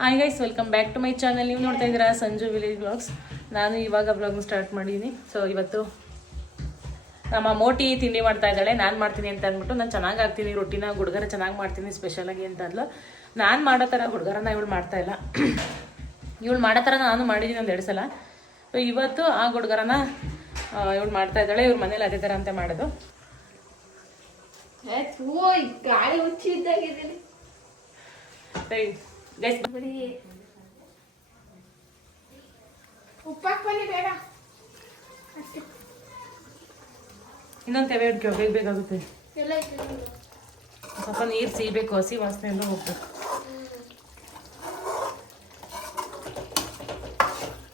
Hi guys, welcome back to my channel. ನೀವು ನೋಡ್ತಾ ಇದ್ದೀರಾ ಸಂಜು ವಿಲೇಜ್ ಬ್ಲಾಗ್ಸ್. ನಾನು ಇವಾಗ ಬ್ಲಾಗ್ನ ಸ್ಟಾರ್ಟ್ ಮಾಡಿದ್ದೀನಿ. ಸೊ ಇವತ್ತು ನಮ್ಮ ಮೋಟಿ ತಿಂಡಿ ಮಾಡ್ತಾ ಇದ್ದಾಳೆ. ನಾನು ಮಾಡ್ತೀನಿ ಅಂತ ಅಂದ್ಬಿಟ್ಟು, ನಾನು ಚೆನ್ನಾಗಿ ಆಗ್ತೀನಿ ರೊಟ್ಟಿನ, ಗುಡ್ಗರ ಚೆನ್ನಾಗಿ ಮಾಡ್ತೀನಿ ಸ್ಪೆಷಲಾಗಿ ಅಂತ ಅಂದ್ಲು. ನಾನು ಮಾಡೋ ಥರ ಗುಡ್ಗರನ ಇವಳು ಮಾಡ್ತಾ ಇಲ್ಲ. ಇವಳು ಮಾಡೋ ಥರ ನಾನು ಮಾಡಿದ್ದೀನಿ ಒಂದು 2 ಸಲ. ಸೊ ಇವತ್ತು ಆ ಗುಡ್ಗರನ ಇವಳು ಮಾಡ್ತಾ ಇದ್ದಾಳೆ. ಇವ್ರ ಮನೇಲಿ ಅದೇ ಥರ ಅಂತ ಮಾಡೋದು. ಗಾಳಿ ಹುಚ್ಚಿದ್ದಾಗಿದ್ದೀನಿ ಗೈಸ್, ಉಪ್ಪಾಕ್ ಬನ್ನಿ ಬೇಡ. ಇನ್ನೊಂದು ತೆವೆ ಇಟ್ಕೋ, ಬೇಗ ಬೇಕಾಗುತ್ತೆ. ಎಲ್ಲ ಸ್ವಲ್ಪ ನೀರು ಸೀಬೇಕು, ಹಸಿ ವಾಸನೆ ಎಲ್ಲ ಹೋಗ್ಬೇಕು.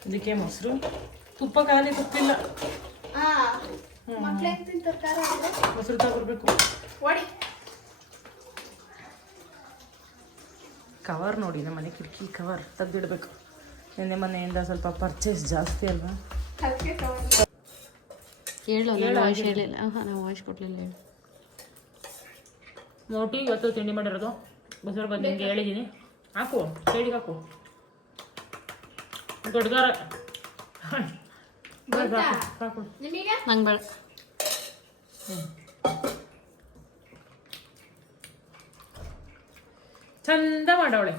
ಇದಕ್ಕೆ ಮೊಸರು, ತುಪ್ಪ ಖಾಲಿ, ತುಪ್ಪಿಲ್ಲ. ಮೊಸರು ತಗೊಳ್ಬೇಕು. ಕವರ್ ನೋಡಿ, ನಮ್ಮ ಮನೆ ಕಿಟಕಿ ಕವರ್ ತೆಗ್ದಿಡ್ಬೇಕು. ನಿನ್ನೆ ಮನೆಯಿಂದ ಸ್ವಲ್ಪ ಪರ್ಚೇಸ್ ಜಾಸ್ತಿ ಅಲ್ವಾ. ನಾವು ವಾಯ್ಸ್ ಕೊಡ್ಲಿಲ್ಲ. ಹೇಳಿ ಮೋಟಿ ಇವತ್ತು ತಿಂಡಿ ಮಾಡಿರೋದು ಮೊಸರು ಬಗ್ಗೆ ನಿಂಗೆ ಹೇಳಿದ್ದೀನಿ. ಹಾಕು, ಸೈಡಿಗೆ ಹಾಕು. ದೊಡ್ಡಗಾರ ಹಾಕು. ನಂಗೆ ಬೇಡ. ಚಂದ ಮಾಡವಳೆ,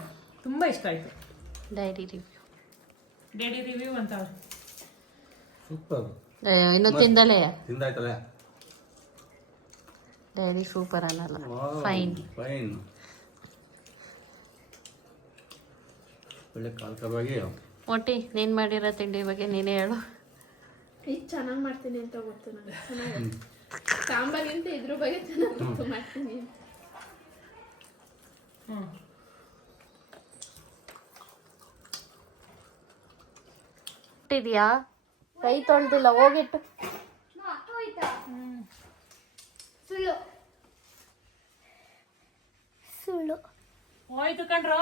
ತುಂಬ ಇಷ್ಟ ಆಯಿತು. ಡೈರಿ ರಿವ್ಯೂ ಅಂತ ಸೂಪರ್. ಇನ್ನು ತಿಂದಲೇ ತಿಂದಾಯ್ತಲ್ಲ. ಡೈರಿ ಸೂಪರ್ ಅನ್ನಲ್ಲ, ಫೈನ್. ಒಳ್ಳೆ ಕಾಲ್ಕರವಾಗಿ. ಮೊಟ್ಟಿ, ನೀನ್ ಮಾಡಿರೋ ತಿಂಡಿ ಬಗ್ಗೆ ನೀನೇ ಹೇಳು. ಇದು ಚೆನ್ನಾಗಿ ಮಾಡ್ತೀನಿ ಅಂತ ಗೊತ್ತು ನನಗೆ. ಚೆನ್ನಾಗಿ ಸಾಂಬಾರಿಗಿಂತ ಇದ್ರ ಬಗ್ಗೆ ಚೆನ್ನಾಗಿ ಗೊತ್ತು ಮಾಡ್ತೀನಿ. ಇದೆಯಾ? ಕೈ ತೊಳ್ದಿಲ್ಲ, ಹೋಗಿಟ್ಟು. ಸುಳ್ಳು ಹೋಯ್ತು ಕಣ್ರೋ.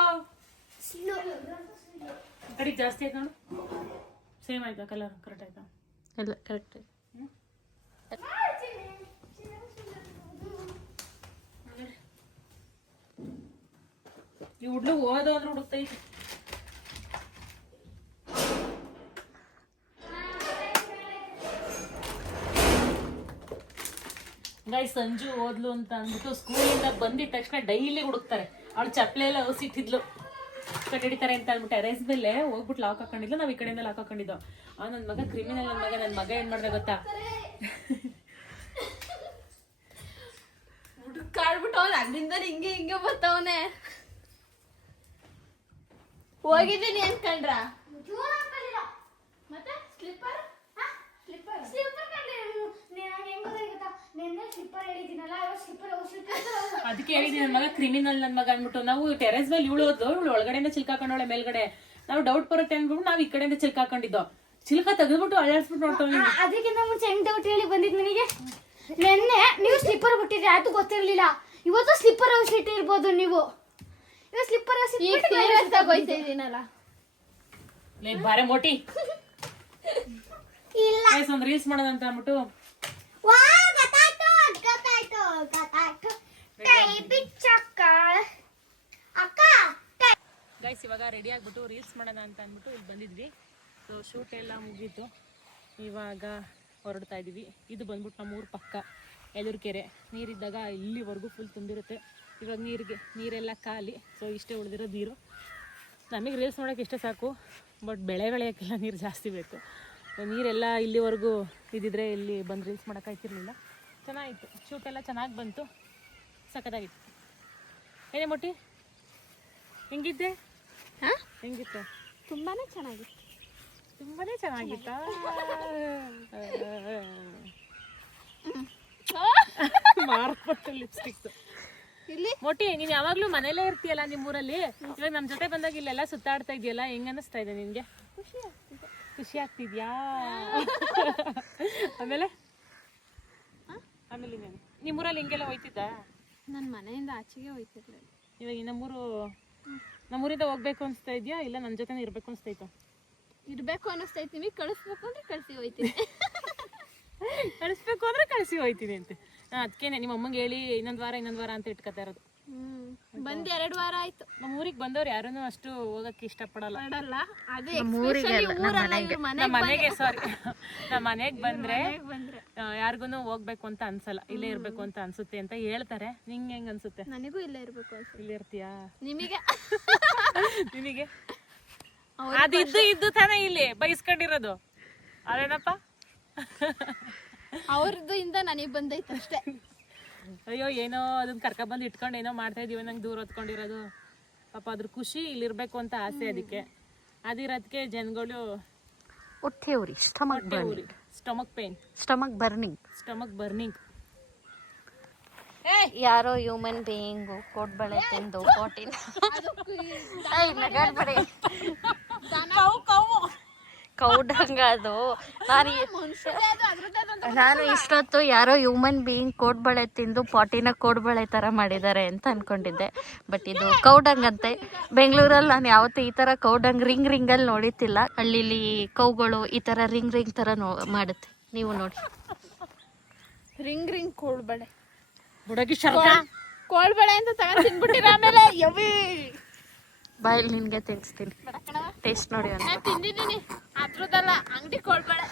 ಕಡೆ ಜಾಸ್ತಿ ಆಯ್ತು ನೋಡು. ಸೇಮ್ ಆಯ್ತಾ? ಕಲರ್ ಕರೆಕ್ಟ್ ಆಯ್ತಾ? ಇಲ್ಲ, ಕರೆಕ್ಟ್. ಈ ಹುಡ್ಲು ಹೋದೋದ್ರೆ ಹುಡುಕ್ತೈತಿ. ಗೈಸ್, ಸಂಜು ಓದ್ಲು ಅಂತ ಅಂದ್ಬಿಟ್ಟು ಸ್ಕೂಲಿಂದ ಬಂದಿದ ತಕ್ಷಣ ಡೈಲಿ ಹುಡುಕ್ತಾರೆ. ಅವಳು ಚಪ್ಪಲೆ ಎಲ್ಲ ಹೊಸಿಟ್ಟಿದ್ಲು, ಕಟ್ಟಿಡಿತಾರೆ ಅಂತ ಅಂದ್ಬಿಟ್ಟು ಟೆರೇಸ್ ಮೇಲೆ ಹೋಗ್ಬಿಟ್ಟು ಲಾಕ್ ಹಾಕೊಂಡಿದ್ಲು. ನಾವು ಈ ಕಡೆಯಿಂದ ಲಾಕ್ ಹಾಕೊಂಡಿದ್ದೋ. ನನ್ನ ಮಗ ಕ್ರಿಮಿನಲ್. ನನ್ನ ಮಗ ಏನ್ ಮಾಡ್ದೆ ಗೊತ್ತಾ? ಹುಡುಕಾಡ್ಬಿಟ್ಟು ಅವ್ನು ಅಲ್ಲಿಂದ ಹಿಂಗೆ ಹಿಂಗೆ ಬರ್ತಾವನೆ. ಹೋಗಿದ್ದೀನಿ ಅನ್ಕೊಂಡ್ರ? ಮತ್ತೆ ಸ್ಲಿಪ್ಪರ್ ಅದಕ್ಕೆ ಹೇಳಿದೀನಿ, ನನ್ನ ಮಗ ಕ್ರಿಮಿನಲ್ ನನ್ನ ಮಗ ಅಂದ್ಬಿಟ್ಟು. ನಾವು ಟೆರೇಸ್ ಮೇಲೆ ಇವಳು ಹೋದ್ಲು, ಇವಳು ಒಳಗಡೆಯಿಂದ ಚಿಲ್ಕಾಕೊಂಡವಳೆ ಮೇಲ್ಗಡೆ. ನಾವು ಡೌಟ್ ಬರುತ್ತೆ ಅಂದ್ಬಿಟ್ಟು ನಾವು ಈ ಕಡೆಯಿಂದ ಚಿಲ್ಕಾಕೊಂಡಿದ್ದೋ. ಚಿಲ್ಕ ತೆಗೆದ್ಬಿಟ್ಟು ಅಳ್ಳಾಡ್ಸ್ಬಿಟ್ಟು ನೋಡ್ತಾವೆ. ಅದಕ್ಕಿಂತ ಮುಂಚೆ ಹೆಂಗ್ ಡೌಟ್ ಹೇಳಿ ಬಂದಿದ್ ನನಗೆ. ನೆನ್ನೆ ನೀವು ಸ್ಲಿಪ್ಪರ್ ಬಿಟ್ಟಿದ್ರಿ, ಅದು ಗೊತ್ತಿರ್ಲಿಲ್ಲ. ಇವತ್ತು ಸ್ಲಿಪ್ಪರ್ ಹೌಸ್ ಇಟ್ಟಿರ್ಬೋದು ನೀವು. ಇವಾಗ ಸ್ಲಿಪ್ಪರ್ ಹೌಸ್ ಹೋಯ್ತಾ ಇದೀನಲ್ಲ. ಬಾರೆ ಮೋಟಿ, ಒಂದು ರೀಲ್ಸ್ ಮಾಡೋದಂತ ಅಂದ್ಬಿಟ್ಟು ಗೈಸ್ ಇವಾಗ ರೆಡಿ ಆಗ್ಬಿಟ್ಟು ರೀಲ್ಸ್ ಮಾಡೋಣ ಅಂತ ಅಂದ್ಬಿಟ್ಟು ಇಲ್ಲಿ ಬಂದಿದ್ವಿ. ಸೊ ಶೂಟ್ ಎಲ್ಲ ಮುಗೀತು, ಇವಾಗ ಹೊರಡ್ತಾ ಇದ್ದೀವಿ. ಇದು ಬಂದ್ಬಿಟ್ಟು ನಮ್ಮೂರು ಪಕ್ಕ ಯಲೂರು ಕೆರೆ. ನೀರಿದ್ದಾಗ ಇಲ್ಲಿವರೆಗೂ ಫುಲ್ ತುಂಬಿರುತ್ತೆ. ಇವಾಗ ನೀರೆಲ್ಲ ಖಾಲಿ. ಸೊ ಇಷ್ಟೇ ಉಳಿದಿರೋದು ನೀರು. ನಮಗೆ ರೀಲ್ಸ್ ನೋಡೋಕೆ ಇಷ್ಟೇ ಸಾಕು, ಬಟ್ ಬೆಳೆಯೋಕ್ಕೆಲ್ಲ ನೀರು ಜಾಸ್ತಿ ಬೇಕು. ನೀರೆಲ್ಲ ಇಲ್ಲಿವರೆಗೂ ಇದ್ದಿದ್ರೆ ಇಲ್ಲಿ ಬಂದು ರೀಲ್ಸ್ ಮಾಡೋಕ್ಕಾಯ್ತಿರ್ಲಿಲ್ಲ. ಚೆನ್ನಾಗಿತ್ತು, ಶೂಟೆಲ್ಲ ಚೆನ್ನಾಗಿ ಬಂತು, ಸಖತ್ತಾಗಿತ್ತು. ಏನೇ ಮೊಟ್ಟಿ, ಹೆಂಗಿದ್ದೆ? ಹೆಂಗಿತ್ತು? ತುಂಬಾ ಚೆನ್ನಾಗಿತ್ತು. ತುಂಬಾನೇ ಚೆನ್ನಾಗಿತ್ತಾ? ಮಾರ್ಕೊಟ್ಟು ಲಿಪ್ಸ್ಟಿಕ್ಸ್. ಮೊಟ್ಟಿ, ನೀನು ಯಾವಾಗಲೂ ಮನೇಲೇ ಇರ್ತೀಯಲ್ಲ ನಿಮ್ಮೂರಲ್ಲಿ. ಇವಾಗ ನಮ್ಮ ಜೊತೆ ಬಂದಾಗ ಇಲ್ಲೆಲ್ಲ ಸುತ್ತಾಡ್ತಾ ಇದೆಯಲ್ಲ, ಹೆಂಗ ಅನ್ನಿಸ್ತಾ ಇದೆ ನಿನಗೆ? ಖುಷಿ ಆಗ್ತಿದ್ಯಾ? ಆಮೇಲೆ ನೀನು ನಿಮ್ಮೂರಲ್ಲಿ ಹಿಂಗೆಲ್ಲ ಹೋಯ್ತಿದ್ದ? ನನ್ನ ಮನೆಯಿಂದ ಆಚೆಗೆ ಹೋಯ್ತಿರ್ಲಿಲ್ಲ. ಇವಾಗ ನಮ್ಮೂರಿಂದ ಹೋಗ್ಬೇಕು ಅನಿಸ್ತಾ ಇದೆಯಾ, ಇಲ್ಲ ನನ್ನ ಜೊತೆ ಇರಬೇಕು ಅನಿಸ್ತೈತಾ? ಇರಬೇಕು ಅನ್ನಿಸ್ತೈತಿ. ನಿಮಗೆ ಕಳಿಸ್ಬೇಕು ಅಂದ್ರೆ ಕಳಿಸಿ ಹೋಯ್ತೀನಿ. ಕಳಿಸ್ಬೇಕು ಅಂದ್ರೆ ಕಳಿಸಿ ಹೋಯ್ತೀನಿ ಅಂತೆ. ಅದಕ್ಕೇನೆ ನಿಮ್ಮ ಅಮ್ಮಂಗೆ ಹೇಳಿ ಇನ್ನೊಂದು ವಾರ ಅಂತ ಇಟ್ಕೊತಾ ಇರೋದು. ಬಂದ್ 2 ವಾರ ಆಯ್ತು. ನಮ್ಮ ಊರಿಗೆ ಬಂದವ್ರು ಯಾರೂ ಅಷ್ಟು ಹೋಗಕ್ಕೆ ಇಷ್ಟಪಡಲ್ಲ. ಅದೇ ನಮ್ಮ ಮನೆಗೆ ಸಾರಿ ನಮ್ಮ ಮನೆಗೆ ಬಂದ್ರೆ ಯಾರಿಗೂ ಹೋಗ್ಬೇಕು ಅಂತ ಅನ್ಸಲ್ಲ, ಇಲ್ಲೇ ಇರ್ಬೇಕು ಅಂತ ಅನ್ಸುತ್ತೆ ಅಂತ ಹೇಳ್ತಾರೆ. ನಿಂಗೆ ಹೆಂಗ್ ಅನ್ಸುತ್ತೆ? ನನಗೂ ಇಲ್ಲೇ ಇರ್ಬೇಕು ಅನ್ಸುತ್ತೆ. ಇಲ್ಲೇ ಇರ್ತೀಯಾ? ನಿಮಗೆ ನಿಮಗೆ ಅದು ಇದ್ದು ತಾನೇ ಇಲ್ಲಿ ಬೈಸ್ಕೊಂಡಿರೋದು ಅದೇನಪ್ಪ. ಅವ್ರದ್ದು ಇಂದ ನನಗೆ ಬಂದೈತೆ ಅಷ್ಟೇ. ಅಯ್ಯೋ ಏನೋ ಅದನ್ನ ಕರ್ಕೊಬಂದು ಇಟ್ಕೊಂಡು ಏನೋ ಮಾಡ್ತಾ ಇದೀವಿ, ನಂಗೆ ದೂರ ಹೊತ್ಕೊಂಡಿರೋದು ಪಾಪ. ಅದ್ರ ಖುಷಿ ಇಲ್ಲಿರ್ಬೇಕು ಅಂತ ಆಸೆ. ಅದಕ್ಕೆ ಅದಿರೋದಕ್ಕೆ ಜನಗಳು ಹೊಟ್ಟೆ ಉರಿ, stomach burning, stomach pain, stomach burning, stomach burning. ಯಾರೋ ಹ್ಯೂಮನ್ ಬೀಯಿಂಗು ಕೋಡ್ಬಳೆ ತಿಂದು ಪಾಟಿನ ಕೌಡಂಗ ಅದು. ನಾನು ಇಷ್ಟೊತ್ತು ಯಾರೋ ಹ್ಯೂಮನ್ ಬೀಯಿಂಗ್ ಕೋಡ್ಬಳೆ ತಿಂದು ಪಾಟಿನ ಕೋಡ್ಬಳೆ ತರ ಮಾಡಿದ್ದಾರೆ ಅಂತ ಅನ್ಕೊಂಡಿದ್ದೆ. ಬಟ್ ಇದು ಕೌಡಂಗ್ ಅಂತೆ. ಬೆಂಗಳೂರಲ್ಲಿ ನಾನು ಯಾವತ್ತೂ ಈ ತರ ಕೌಡಂಗ್ ರಿಂಗ್ ಅಲ್ಲಿ ನೋಡಿತಿಲ್ಲ. ಹಳ್ಳಿಲಿ ಕೌಗಳು ಈ ತರ ರಿಂಗ್ ತರ ಮಾಡುತ್ತೆ. ನೀವು ನೋಡಿ, ರಿಂಗ್ ಕೋಳ್ಬಳೆ ಬುಡಗಿ ಶರ್ಮ ಕೋಳ್ಬಳೆ ಅಂತ ತಗೊಂಡು ತಿನ್ಬಿಟ್ಟಿರ. ಆಮೇಲೆ ಬಾಯಲ್ಲಿ ನಿನ್ಗೆ ತಿನ್ಸ್ತೀನಿ, ಟೇಸ್ಟ್ ನೋಡಿ. ತಿಂದಿದ್ದೀನಿ, ಅದ್ರದ್ದಲ್ಲ ಅಂಗಡಿ ಕೋಳ್ಬಳೆ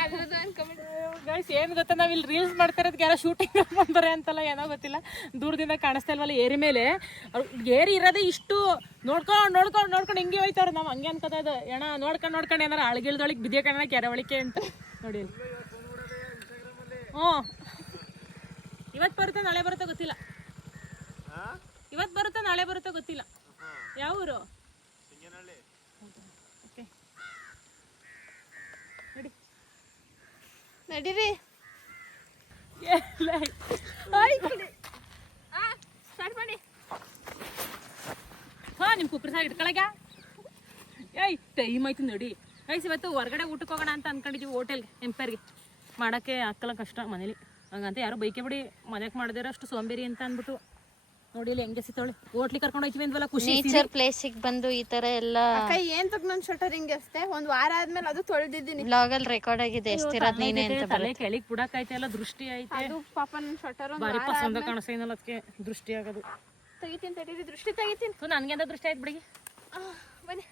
ಅದ್ರದ್ದು ಅನ್ಕೊಂಬಿಟ್ಟು. ಗೈಸ್ ಏನ್ ಗೊತ್ತಾ, ನಾವ್ ಇಲ್ಲಿ ರೀಲ್ಸ್ ಮಾಡ್ತಾ ಇರೋದಕ್ಕೆ ಯಾರೋ ಶೂಟಿಂಗ್ ಬಂದರೆ ಅಂತಲ್ಲ ಏನೋ ಗೊತ್ತಿಲ್ಲ, ದೂರದಿಂದ ಕಾಣಿಸ್ತಾ ಇಲ್ವಲ್ಲ ಏರಿ ಮೇಲೆ. ಏರಿ ಇರೋದೇ ಇಷ್ಟು ನೋಡ್ಕೊಂಡು ಹಿಂಗೆ ಹೋಯ್ತವ್ರು. ನಾವು ಹಂಗೆ ಅನ್ಕೋತಾ ಇದ್ದ ಏನ ನೋಡ್ಕೊಂಡು ಏನಾರ ಅಳಗಿಳ್ದೊಳಗೆ ಬಿದ್ದೆ ಕಣ ಕೆರೆ ಒಳಿಕೆ ಅಂತ ನೋಡಿ. ಹ್ಞೂ ಇವತ್ತು ಬರುತ್ತೆ ನಾಳೆ ಬರುತ್ತೋ ಗೊತ್ತಿಲ್ಲ. ಇವತ್ತು ಬರುತ್ತೋ ನಾಳೆ ಬರುತ್ತೋ ಗೊತ್ತಿಲ್ಲ. ಯಾವ ಊರು? ನಡೀರಿ. ಹಾ ನಿಮ್ ಕುಕ್ರ ಸಾಲ ಇಟ್ಕೊಳಗ. ಏಯ್ ಟೈಮ್ ಆಯ್ತು ನೋಡಿ ಗೈಸ್. ಇವತ್ತು ಹೊರಗಡೆ ಊಟಕ್ಕೆ ಹೋಗೋಣ ಅಂತ ಅನ್ಕೊಂಡಿದ್ದೀವಿ, ಹೋಟೆಲ್ಗೆ ಎಂಪೈರ್ಗೆ. ಮಾಡೋಕ್ಕೆ ಹಾಕಲ್ಲ ಕಷ್ಟ ಮನೇಲಿ, ಹಂಗಂತ ಯಾರು ಬೈಕೆ ಬಿಡಿ ಮನೆಗೆ ಮಾಡದಿರೋ ಅಷ್ಟು ಸೋಂಬೇರಿ ಅಂತ ಅಂದ್ಬಿಟ್ಟು. ನೋಡಿ ಇಲ್ಲಿ ಹೆಂಗೆ ಸಿತ್ತವಳೆ. ಹೋಟ್ಲಿಗೆ ಕರ್ಕೊಂಡು ಹೋಯ್ತೀವಿ ಅಂದ್ವಲ್ಲ, ಖುಷಿ. ನೇಚರ್ ಪ್ಲೇಸಿಗೆ ಬಂದು ಈ ತರ ಎಲ್ಲ ಏನ್ ತಗ ನನ್ ಶಟರಿಂಗ್ ಅಷ್ಟೇ. 1 ವಾರ ಆದ್ಮೇಲೆ ಅದು ತೊಳೆದಿದ್ದೀನಿ. ಬ್ಲಾಗಲ್ಲಿ ರೆಕಾರ್ಡ್ ಆಗಿದೆ. ಎಷ್ಟಿರೋದು ನೀನೇ ಅಂತ ತಲೆ ಕೆಳಗೆ ಬಿಡಕೈತೆ ಎಲ್ಲ ದೃಷ್ಟಿ ಐತೆ. ಅದು ಪಾಪ ನನ್ ಶಟರ್ ಬಾರಿ ಪಸಂದ ಕಾಣಿಸ್ತಾ ಅದಕ್ಕೆ ದೃಷ್ಟಿ ಆಗೋದು. ತೆಗಿತೀನಿ ತಡೀರಿ, ದೃಷ್ಟಿ ತೆಗಿತೀನಿ. ಸೊ ನನಗೆ ಅಂತ ದೃಷ್ಟಿ ಆಯ್ತು ಬಿಡಿ. ಬನ್ನಿ.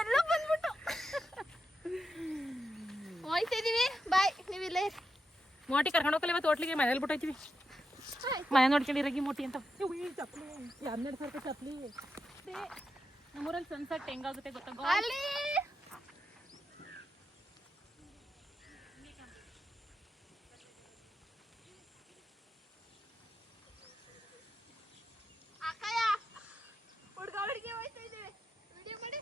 ಎಲ್ಲ ಬಂದ್ಬಿಟ್ಟು ಹೋಯ್ತಾ ಇದೀವಿ. ಬಾಯ್. ನೀವಿಲ್ಲ ಮೋಟಿ ಕರ್ಕೊಂಡು ಹೋಗಲ್ಲ ಇವತ್ತು ಹೋಟ್ಲಿಗೆ. ಮನೇಲಿ ಬಿಟ್ಟೋಯ್ತೀವಿ. ಮನೆ ನೋಡ್ಕೊಂಡಿರಾಗಿ ಮೋಟಿ ಅಂತ. ಚಪ್ಪಲಿ 12,000 ರೂಪಾಯಿ ಚಪ್ಪಲಿ. ನಮ್ಮೂರಲ್ಲಿ ಸನ್ಸೆಟ್ ಹೆಂಗಾಗುತ್ತೆ ಗೊತ್ತಾಗ. ಹುಡುಗ ಹೋಯ್ತಾ ಇದೀವಿ. ವಿಡಿಯೋ ಮಾಡಿ.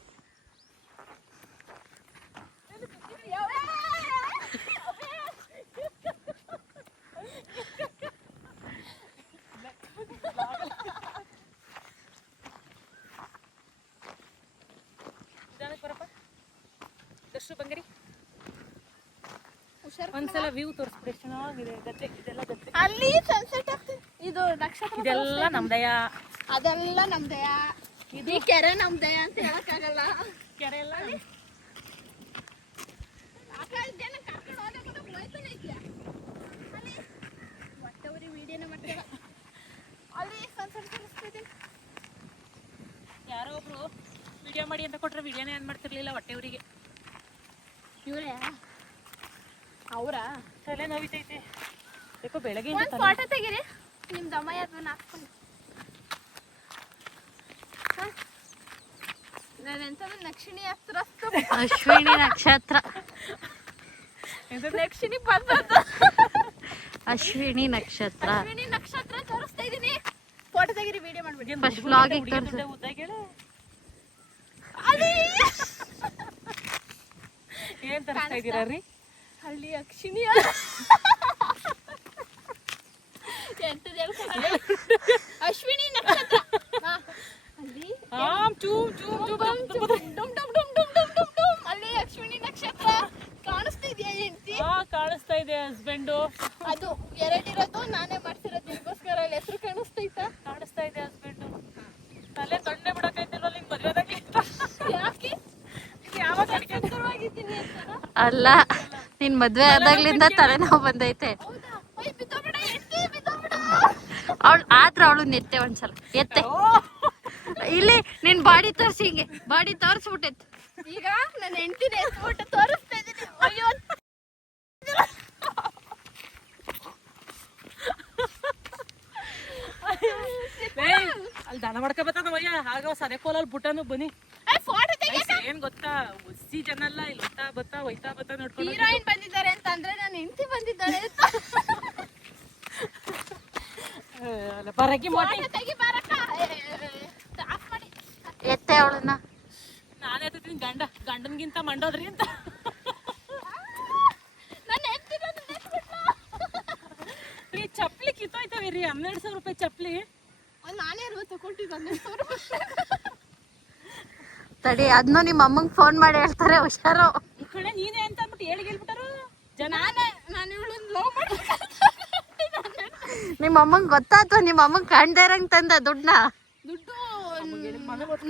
ಬಂಗರಿ ಒಂದ್ಸಲ ವ್ಯೂ ತೋರಿಸ್ಬಿಡಿ, ಚೆನ್ನಾಗಿದೆ. ಗದ್ದೆ ಇದೆಲ್ಲ ಗದ್ದೆ. ಅಲ್ಲಿ ಸನ್ಸೆಟ್ ಆಗ್ತದೆ. ಇದು ನಕ್ಷತ್ರ ಇದೆಲ್ಲ ನಮ್ದಯ. ಅದೆಲ್ಲ ನಮ್ದಯ. ಈ ಕೆರೆ ನಮ್ದಯ ಅಂತ ಹೇಳಕ್ಕಾಗಲ್ಲ. ಕೆರೆ ಎಲ್ಲ ಯಾರೋ ಒಬ್ರು ವಿಡಿಯೋ ಮಾಡಿ ಅಂತ ಕೊಟ್ರೆ ವಿಡಿಯೋನೇ ಏನ್ ಮಾಡ್ತಿರ್ಲಿಲ್ಲ ಹೊಟ್ಟೆವರಿಗೆ. ಇವರೇ ಅವರಾ? ತಲೆ ನೋವಿತೈತೆ ಯಾಕೋ ಬೆಳಗ್ಗೆ. ಫೋಟೋ ತೆಗೀರಿ ನಿಮ್ದು ಅಮ್ಮಯ್ಯ ಅದನ್ನ ಹಾಕ್ಕೊಂಡು. ನಾನೆಂತಂದ್ರೆ ನಕ್ಷಿಣಿ ಹತ್ರ ಅಶ್ವಿನಿ ನಕ್ಷತ್ರ. ನಕ್ಷಿಣಿ ಪರ್ವತ. ಅಶ್ವಿನಿ ನಕ್ಷತ್ರ. ಅಶ್ವಿನಿ ನಕ್ಷತ್ರ ತೋರಿಸ್ತಾ ಇದೀನಿ. ಫೋಟೋ ತೆಗೀರಿ, ವಿಡಿಯೋ ಮಾಡ್ಬಿಡಿ. ಫಸ್ಟ್ ವ್ಲಾಗಿಗೆ ತೋರಿಸು. ಏನ್ ತೋರಿಸ್ತಾ ಇದೀರಾ ರೀ? ಅಲ್ಲಿ ಅಕ್ಷಿಣಿ ಅಶ್ವಿನಿ ನಕ್ಷತ್ರ. ಅಲ್ಲಿ ಅಲ್ಲಿ ಅಶ್ವಿನಿ ನಕ್ಷತ್ರ ಕಾಣಿಸ್ತಾ ಇದೆಯಾ ಹೆಂಡತಿ? ಕಾಣಿಸ್ತಾ ಇದೆ ಹಸ್ಬೆಂಡು. ಅದು ಎರಡಿರೋದು ನಾನೇ ಮಾಡ್ತಿರೋದು. ಇದಕ್ಕೋಸ್ಕರ ಅಲ್ಲಿ ಹೆಸರು ಕಾಣಿಸ್ತೈತಾ? ಕಾಣಿಸ್ತಾ ಇದೆ ಹಸ್ಬೆಂಡು. ತಲೆ ತೊಂಡೆ ಬಿಡಕೈತಿಲ್ವ ನಿಂಗೆ ಮದುವೆದಾಗ್ಲಿ? ಯಾಕೆ ಯಾವಾಗ ಸುಂದರವಾಗಿದ್ದೀನಿ ಅಂತ? ಅಲ್ಲ, ನಿನ್ ಮದ್ವೆ ಆದಾಗ್ಲಿಂದ ತಲೆನೋವು ಬಂದೈತೆ. ಆದ್ರ ಅವಳು ನೆತ್ತೆ ಒಂದ್ಸಲ ಎತ್ತೆ. ಇಲ್ಲಿ ನಿನ್ ಬಾಡಿ ತೋರ್ಸಿ, ಹಿಂಗೆ ಬಾಡಿ ತೋರ್ಸ್ಬಿಟ್ಟೈತೆ. ಈಗ ನನ್ನ ಹೆಂಡತಿನ ಎತ್ಬಿಟ್ಟು ತೋರಿಸ್ತಾ ಇದ್ದೀನಿ. ಅಯ್ಯೋ ಅಲ್ಲಿ ದನ ಮಾಡ್ಕೊಬತ್ತ ಮಯ್ಯ ಆಗ ಸದೆ ಕೋಲಲ್ಲಿ ಬುಟ್ಟನು ಬನ್ನಿ. ಏನ್ ಗೊತ್ತಾ, ಒಸಿ ಜನ ಅಲ್ಲ, ಇಲ್ಲಿ ಹೋಯ್ತಾ ಬತ್ತಾ ನೋಡ್ಕೊಂಡು ಹೀರೋಯಿನ್ ಬಂದಿದ್ದಾರೆ ಅಂತ ಅಂದ್ರೆ ನನ್ನ ಹೆಂಡತಿ ಬಂದಿದ್ದಾಳೆ ಅಂತ. ಬರಕಿ ಮಾಡಿ ತೆಗಿ ಬಾರಕ್ಕ. ಆಫ್ ಮಾಡಿ. ಎತ್ತೆ ಅವಳನ್ನ. ನಾನೇ ಎತ್ತೀನಿ, ಗಂಡನ್ಗಿಂತ ಮಂಡೋದ್ರಿ ಅಂತ. ನನ್ನ ಹೆಂಡತಿ ಈ ಚಪ್ಲಿ ಕಿತ್ತೋಯ್ತವೆ ರೀ, 12,000 ರೂಪಾಯಿ ಚಪ್ಲಿ. ನಾನೇ 60 ತಗೊಂಡಿದ್ದು 12,000 ರೂಪಾಯಿ. ತಡಿ, ಅದನ್ನು ನಿಮ್ಮ ಅಮ್ಮಂಗೆ ಫೋನ್ ಮಾಡಿ ಹೇಳ್ತಾರೆ, ಹುಷಾರು. ಈ ಕಡೆ ನೀನೇ ಅಂತ ಅಂದ್ಬಿಟ್ಟು ಹೇಳ್ಬಿಟ್ಟಾರು ಜನ. ನಾನು ಇವಳನ್ನ ಲವ್ ಮಾಡಿ ನಿಮ್ಮ ಅಮ್ಮಂಗೆ ಗೊತ್ತಾ ಅಥವಾ ನಿಮ್ಮ ಅಮ್ಮಂಗೆ ಕಾಣ್ದೇ ಇರಂಗ್ ತಂದ ದುಡ್ಡನ್ನ? ದುಡ್ಡು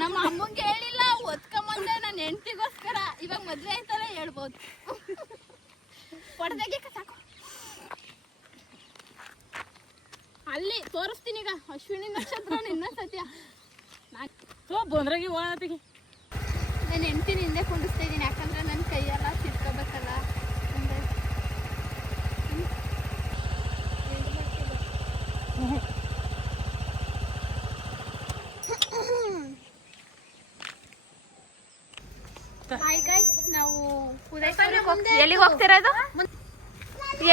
ನಮ್ಮ ಅಮ್ಮಂಗೆ ಹೇಳಿಲ್ಲ, ಒತ್ಕೊಂಬಂದೆ ನನ್ನ ಹೆಂಡತಿಗೋಸ್ಕರ. ಇವಾಗ ಮದ್ವೆ ಆಯ್ತಲ್ಲ ಹೇಳ್ಬೋದು. ಹೊಡೆದಾಗೆ ಸಾಕು. ಅಲ್ಲಿ ತೋರಿಸ್ತೀನಿ ಈಗ, ಅಶ್ವಿನಿ ನಕ್ಷತ್ರ ನಿನ್ನ ಸತ್ಯ. ಬಂದ್ರಾಗಿ ಹೋಗಿ ನನ್ನ ಹೆಂಡತಿನ ಹಿಂದೆ ಕುಂಡಿಸ್ತಾ ಇದ್ದೀನಿ, ಯಾಕಂದ್ರೆ ನನ್ನ ಕೈಯೆಲ್ಲ ತಿರ್ಕೋಬೇಕಲ್ಲ. ಹಾಯ್ ಗೈಸ್, ನಾವು ಎಲ್ಲಿಗೆ ಹೋಗ್ತಿರೋದು?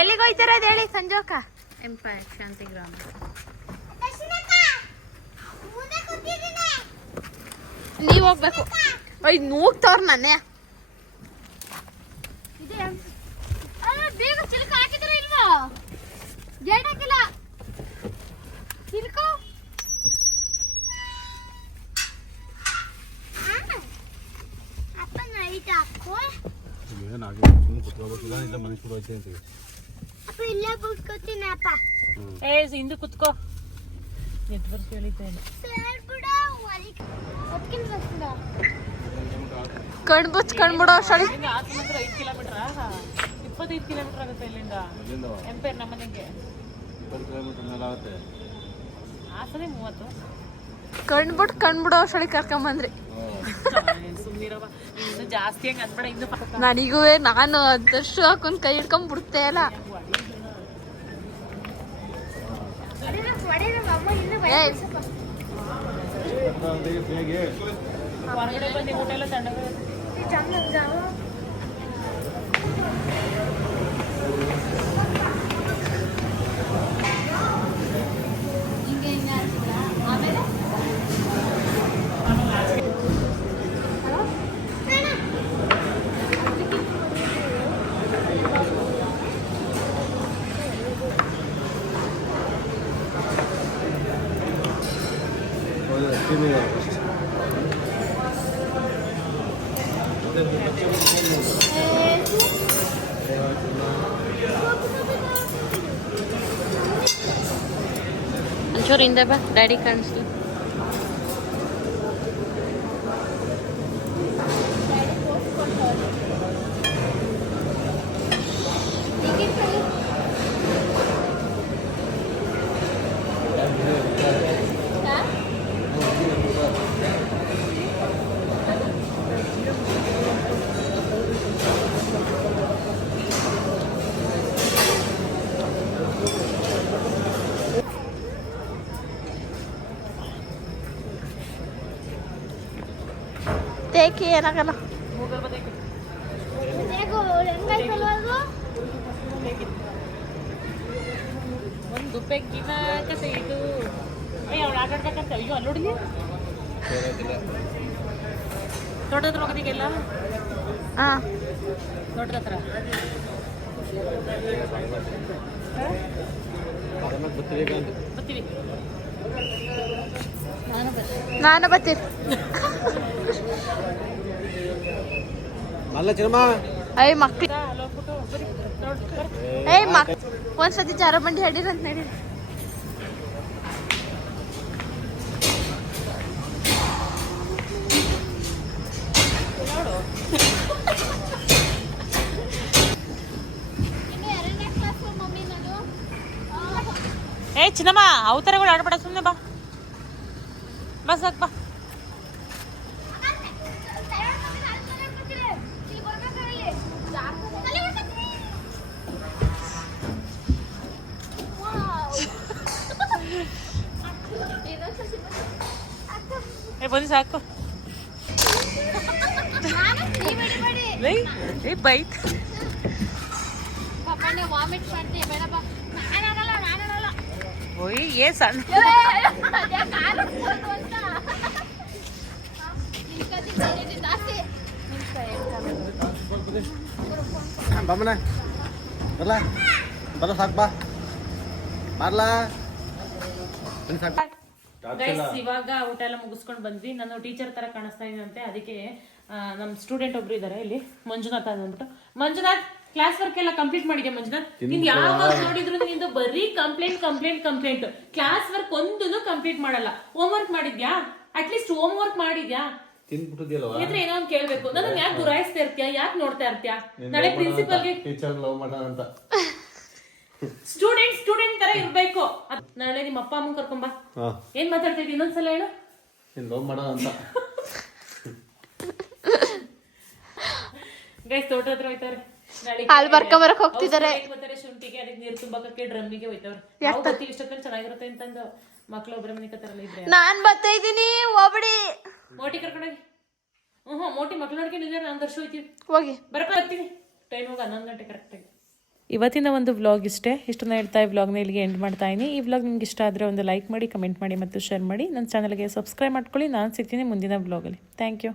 ಎಲ್ಲಿಗೆ ಹೋಗ್ತಿರೋದು ಹೇಳಿ ಸಂಜೋಕ? ಎಂಪೈರ್ ಶಾಂತಿಗ್ರಾಮ. ನೀವ್ ಹೋಗ್ಬೇಕು. ಅಯ್ಯ ನೂಗ್ತವ್ರ ನನ್ನೆ. ಬೇಗ ಚಿಲ್ಕ ಹಾಕಿದ್ರ ಇಲ್ವಾ? ಗೇಟ್ ಹಾಕಿಲ್ಲ. ಚಿಲ್ಕೋ ಅಪ್ಪ ನೈಟ್ ಹಾಕೋ. ಅಪ್ಪ ಇಲ್ಲೇ ಕೂತ್ಕೋತೀನಿ ಅಪ್ಪ. ಹಿಂದೆ ಕುತ್ಕೋ. ನೆಟ್ವರ್ಕ್ ಹೇಳಿದ್ದೇನೆ. ಕಣ್ಬಿಡೋ ಅಷ್ಟೊಳಿ. 5 ಕಿಲೋಮೀಟರ್ 25 ಕಿಲೋಮೀಟರ್ ಆಗುತ್ತೆ ಇಲ್ಲಿಂದ ಎಂಪೈರ್ ನಮ್ಮ ಮನೆಗೆ. 20 ಕಿಲೋಮೀಟರ್ ಮೇಲೆ ಆಗುತ್ತೆ. ಹಾಸನೇ 30. ಕಣ್ಬಿಡೋ ಅಷ್ಟೊಳಿ ಕರ್ಕೊಂಬಂದ್ರಿ. ಸುಮ್ಮನಿರವ, ಇನ್ನು ಜಾಸ್ತಿ ಹಂಗೆ ಅನ್ಬೇಡ. ಇನ್ನು ನನಗೂ ನಾನು ಅದಷ್ಟು ಹಾಕೊಂಡ್ ಕೈ ಹಿಡ್ಕೊಂಡ್ ಬಿಡ್ತೇ ಇಲ್ಲ. ಹೊರಗಡೆ ಬಂದು ಊಟ ಎಲ್ಲ ತಣ್ಣಗೆ. ಒಂಚೂರು ಹಿಂದೆ ಬಾ, ಡ್ಯಾಡಿ ಕಾಣಿಸ್ಲಿ. ತೇಕಿ ಏನಾಗಲ್ಲ. ಒಂದು ಪೆಗ್ಗಿನ ಕತೆ ಇದು. ಅವಳು ಆಟಾಡ್ಬೇಕಂತ. ಅಯ್ಯೋ ಅಲ್ಲಿ ನೋಡಿಲಿ, ತೋಟದ ಹೋಗೋದಿಗೆಲ್ಲ. ಹಾಂ, ತೋಟದ ಹತ್ರ ಬರ್ತೀವಿ. ನಾನು ಬರ್ತೀರಿ. ಐ ಮಕ್ಳು ಒಂದ್ಸತಿ ಜಾರ ಬಂಡಿ ಹಿಡೀರಂತ ನಡೀರಿ. ಚಿನ್ನಮ್ಮ ಅವತಾರಗಳು ಆಡ್ಬೇಡ ಸುಮ್ಮನೆ ಬಾ ಸಾಕು ಬಾ. ಬನ್ನಿ ಸಾಕು ಬೈತ್ ವಾಮಿಟ್ ಮಾಡ್ತೀಯ ಬೇಡ ಬಾ. ನಾನಲ್ಲ ಓಯ್ ಏ ಸಣ್ಣ ಬಮ್ಮನ ಬರಲ ಬರ ಸಾಕು ಬಾ ಬಾರ್ಲಾ ಸಾಕು. ಗೈಸ್ ಇವಾಗ ಊಟ ಎಲ್ಲ ಮುಗಿಸ್ಕೊಂಡು ಬಂದ್ವಿ. ನಾನು ಟೀಚರ್ ತರ ಕಾಣಿಸ್ತಾ ಇದ್ದಂತೆ, ಅದಕ್ಕೆ ನಮ್ಮ ಸ್ಟೂಡೆಂಟ್ ಒಬ್ರು ಇದಾರೆ ಇಲ್ಲಿ, ಮಂಜುನಾಥ್ ಅಂದ್ಬಿಟ್ಟು. ಮಂಜುನಾಥ್ ಕ್ಲಾಸ್ ವರ್ಕ್ ಎಲ್ಲ ಕಂಪ್ಲೀಟ್ ಮಾಡಿದ್ಯಾ ಮಂಜುನಾಥ್? ನೀನ್ ಯಾವಾಗ ನೋಡಿದ್ರು ನಿಂದು ಬರೀ ಕಂಪ್ಲೇಂಟ್. ಕ್ಲಾಸ್ ವರ್ಕ್ ಒಂದೂ ಕಂಪ್ಲೀಟ್ ಮಾಡಲ್ಲ. ಹೋಮ್ ವರ್ಕ್ ಮಾಡಿದ್ಯಾ? ಅಟ್ಲೀಸ್ಟ್ ಹೋಮ್ ವರ್ಕ್ ಮಾಡಿದ್ಯಾ? ತಿನ್ಬಿಟ್ಟಿದ್ಯಲ್ವಾ ಇದ್ರೆ ಏನೋ ಒಂದು ಕೇಳ್ಬೇಕು. ನನ್ನ ಯಾಕೆ ಗುರಾಯಿಸ್ತಾ ಇರ್ತೀಯ? ಯಾಕೆ ನೋಡ್ತಾ ಇರ್ತೀಯ? ನಾಳೆ ಪ್ರಿನ್ಸಿಪಲ್ಗೆ ಟೀಚರ್ ಲವ್ ಮಾಡೋಣ ಅಂತ ಸ್ಟೂಡೆಂಟ್ ತರ ಇರ್ಬೇಕು. ನಾಳೆ ನಿಮ್ಮ ಅಪ್ಪ ಅಮ್ಮನ್ ಕರ್ಕೊಂಬಾ. ಏನ್ ಮಾತಾಡ್ತಾ ಇದ್ದೀನಿ ಇನ್ನೊಂದ್ಸಲ ಹೇಳು. ಲವ್ ಮಾಡೋಣ ಅಂತ. ಗೈಸ್ ತೋಟ ಹತ್ರ ಹೋಯ್ತಾರೆ. ಅಲ್ಲಿ ಬರ್ಕೊಂಬರಕ್ ಹೋಗ್ತಿದ್ದಾರೆ. ಶುಂಠಿಗೆ ಅದಕ್ಕೆ ನೀರು ತುಂಬಕ್ಕೆ ಡ್ರಮ್ಮಿಗೆ ಹೋಯ್ತವ್ರೆ. ಯಾವ ಗೊತ್ತಿ ಇಷ್ಟೊತ್ತಲ್ಲಿ ಚೆನ್ನಾಗಿರುತ್ತೆ ಅಂತಂದು ಮಕ್ಳು ಒಬ್ಬರ ಮನೆ ಕತ್ತಾರಲ್ಲ ಇದ್ರೆ ನಾನ್ ಬರ್ತಾ ಇದ್ದೀನಿ ಹೋಗ್ಬಿಡಿ. ಮೋಟಿ ಕರ್ಕೊಂಡೋಗಿ. ಮೋಟಿ ಮಕ್ಳು ನೋಡ್ಕೊಂಡಿದ್ದಾರೆ. ನಾನು ದರ್ಶು ಹೋಯ್ತೀವಿ. ಹೋಗಿ ಬರಪ್ಪ ಬರ್ತೀನಿ. ಟೈಮ್ ಹೋಗಿ 11 ಗಂಟೆ ಕರೆಕ್ಟಾಗಿ. ಇವತ್ತಿನ ಒಂದು ವ್ಲಾಗ್ ಇಷ್ಟೇ. ಇಷ್ಟನ್ನ ಹೇಳ್ತಾ ಈ ವ್ಲಾಗ್ನ ಇಲ್ಲಿಗೆ ಎಂಡ್ ಮಾಡ್ತಾ ಇದ್ದೀನಿ. ಈ ವ್ಲಾಗ್ ನಿಮ್ಗೆ ಇಷ್ಟ ಆದರೆ ಒಂದು ಲೈಕ್ ಮಾಡಿ, ಕಮೆಂಟ್ ಮಾಡಿ ಮತ್ತು ಶೇರ್ ಮಾಡಿ. ನನ್ನ ಚಾನಲ್ಗೆ ಸಬ್ಸ್ಕ್ರೈಬ್ ಮಾಡ್ಕೊಳ್ಳಿ. ನಾನು ಸಿಗ್ತೀನಿ ಮುಂದಿನ ವ್ಲಾಗಲ್ಲಿ. Thank you.